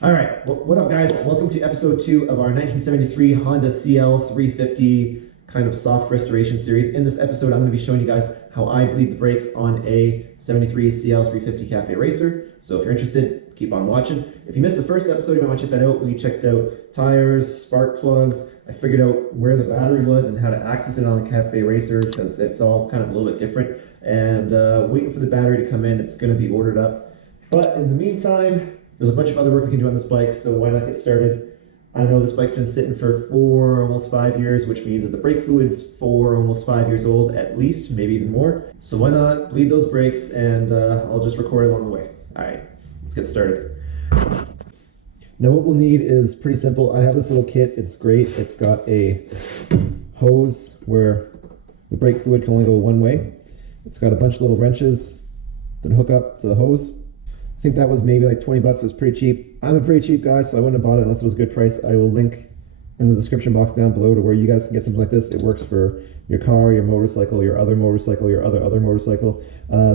All right, well, what up, guys? Welcome to episode 2 of our 1973 Honda CL350 kind of soft restoration series. In this episode, I'm going to be showing you guys how I bleed the brakes on a 73 CL350 Cafe Racer. So if you're interested, keep on watching. If you missed the first episode, you might want to check that out. We checked out tires, spark plugs. I figured out where the battery was and how to access it on the Cafe Racer because it's all kind of a little bit different. And waiting for the battery to come in. It's going to be ordered up. But in the meantime, there's a bunch of other work we can do on this bike, so why not get started? I know this bike's been sitting for 4, almost 5 years, which means that the brake fluid's 4, almost 5 years old at least, maybe even more. So why not bleed those brakes, and I'll just record along the way. All right, let's get started. Now what we'll need is pretty simple. I have this little kit, it's great. It's got a hose where the brake fluid can only go one way. It's got a bunch of little wrenches that hook up to the hose. I think that was maybe like 20 bucks. It was pretty cheap. I'm a pretty cheap guy, so I wouldn't have bought it unless it was a good price. I will link in the description box down below to where you guys can get something like this. It works for your car, your motorcycle, your other motorcycle, your other motorcycle.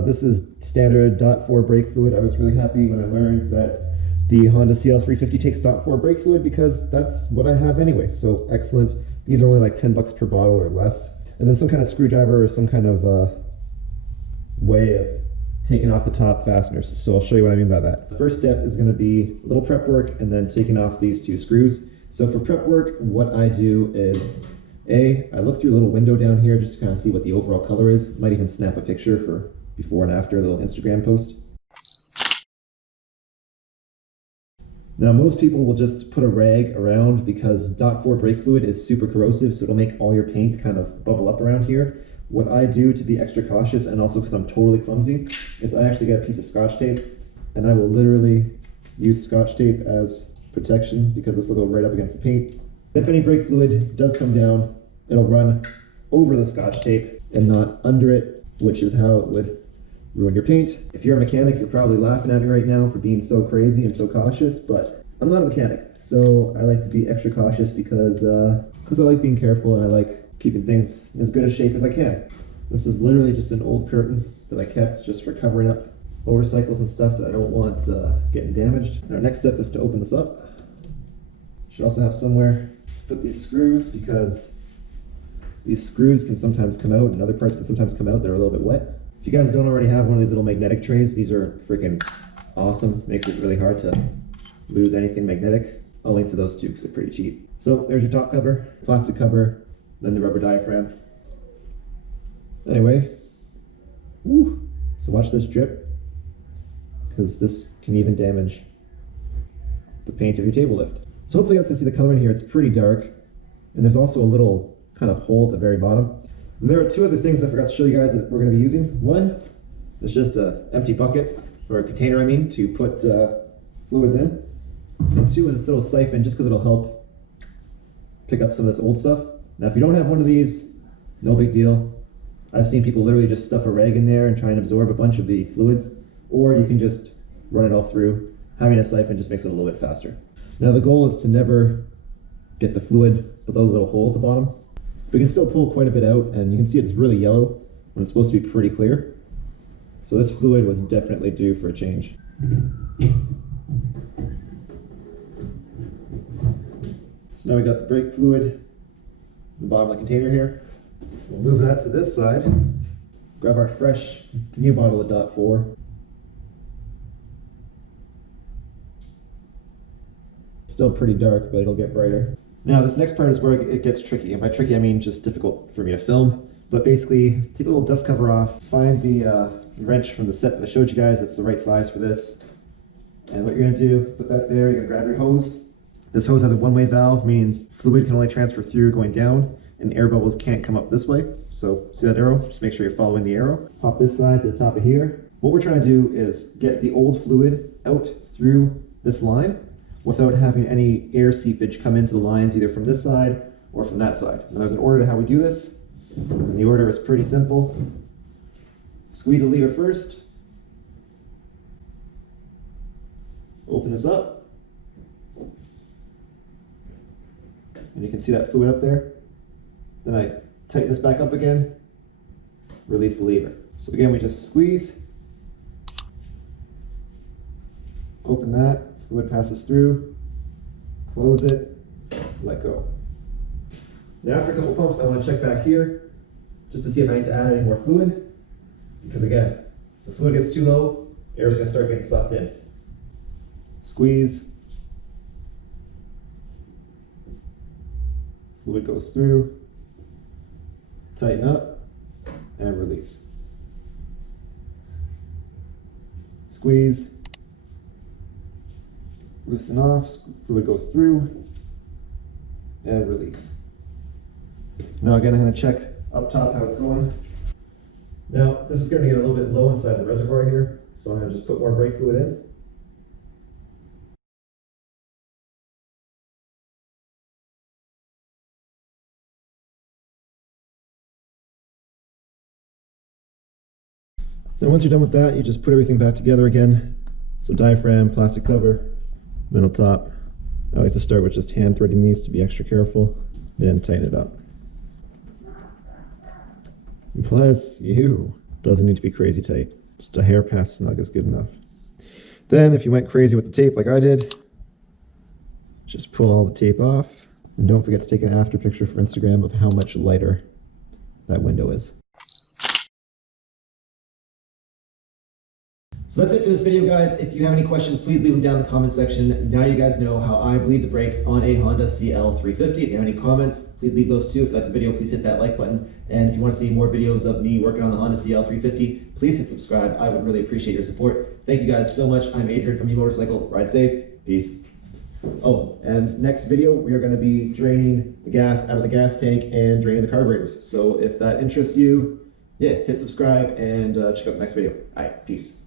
This is standard .4 brake fluid. I was really happy when I learned that the Honda CL350 takes .4 brake fluid because that's what I have anyway. So excellent. These are only like 10 bucks per bottle or less. And then some kind of screwdriver or some kind of way of taking off the top fasteners. So I'll show you what I mean by that. The first step is going to be a little prep work and then taking off these 2 screws. So for prep work, what I do is I look through a little window down here just to kind of see what the overall color is. Might even snap a picture for before and after, a little Instagram post. Now most people will just put a rag around because .4 brake fluid is super corrosive, so it'll make all your paint kind of bubble up around here. What I do to be extra cautious, and also because I'm totally clumsy, is I actually get a piece of Scotch tape, and I will literally use Scotch tape as protection because this will go right up against the paint. If any brake fluid does come down, it'll run over the Scotch tape and not under it, which is how it would ruin your paint. If you're a mechanic, you're probably laughing at me right now for being so crazy and so cautious, but I'm not a mechanic, so I like to be extra cautious because I like being careful and I like keeping things as good a shape as I can. This is literally just an old curtain that I kept just for covering up motorcycles and stuff that I don't want getting damaged. And our next step is to open this up. Should also have somewhere to put these screws because these screws can sometimes come out and other parts can sometimes come out that are a little bit wet. If you guys don't already have one of these little magnetic trays, these are freaking awesome. Makes it really hard to lose anything magnetic. I'll link to those too because they're pretty cheap. So there's your top cover, plastic cover, then the rubber diaphragm. Anyway, so watch this drip, because this can even damage the paint of your table lift. So hopefully you guys can see the color in here. It's pretty dark, and there's also a little kind of hole at the very bottom. And there are 2 other things I forgot to show you guys that we're going to be using. One is just an empty bucket, or a container I mean, to put fluids in. And 2 is this little siphon, just because it'll help pick up some of this old stuff. Now if you don't have one of these, no big deal. I've seen people literally just stuff a rag in there and try and absorb a bunch of the fluids, or you can just run it all through. Having a siphon just makes it a little bit faster. Now the goal is to never get the fluid below the little hole at the bottom. We can still pull quite a bit out, and you can see it's really yellow when it's supposed to be pretty clear. So this fluid was definitely due for a change. So now we got the brake fluid the bottom of the container here. We'll move that to this side. Grab our fresh new bottle of .4. Still pretty dark, but it'll get brighter. Now this next part is where it gets tricky. And by tricky I mean just difficult for me to film. But basically, take a little dust cover off, find the wrench from the set that I showed you guys that's the right size for this. And what you're gonna do, put that there, you're gonna grab your hose. This hose has a one-way valve, meaning fluid can only transfer through going down, and air bubbles can't come up this way. So see that arrow? Just make sure you're following the arrow. Pop this side to the top of here. What we're trying to do is get the old fluid out through this line without having any air seepage come into the lines either from this side or from that side. Now there's an order to how we do this, and the order is pretty simple. Squeeze the lever first. Open this up. And you can see that fluid up there. Then I tighten this back up again, release the lever. So again, we just squeeze, open that, Fluid passes through, close it, let go. Now after a couple pumps, I want to check back here just to see if I need to add any more fluid, because again, if the fluid gets too low, air is going to start getting sucked in. Squeeze, fluid goes through, tighten up, and release. Squeeze, loosen off, fluid goes through, and release. Now again, I'm going to check up top how it's going. Now this is going to get a little bit low inside the reservoir here, so I'm going to just put more brake fluid in. Now once you're done with that, you just put everything back together again. So diaphragm, plastic cover, middle top. I like to start with just hand threading these to be extra careful, then tighten it up. Bless you. Doesn't need to be crazy tight. Just a hair past snug is good enough. Then if you went crazy with the tape like I did, just pull all the tape off. And don't forget to take an after picture for Instagram of how much lighter that window is. So that's it for this video, guys. If you have any questions, please leave them down in the comment section. Now you guys know how I bleed the brakes on a Honda CL350. If you have any comments, please leave those too. If you like the video, please hit that like button. And if you want to see more videos of me working on the Honda CL350, please hit subscribe. I would really appreciate your support. Thank you guys so much. I'm Adrian from eMotorcycle. Ride safe. Peace. Oh, and next video, we are going to be draining the gas out of the gas tank and draining the carburetors. So if that interests you, yeah, hit subscribe and check out the next video. All right, peace.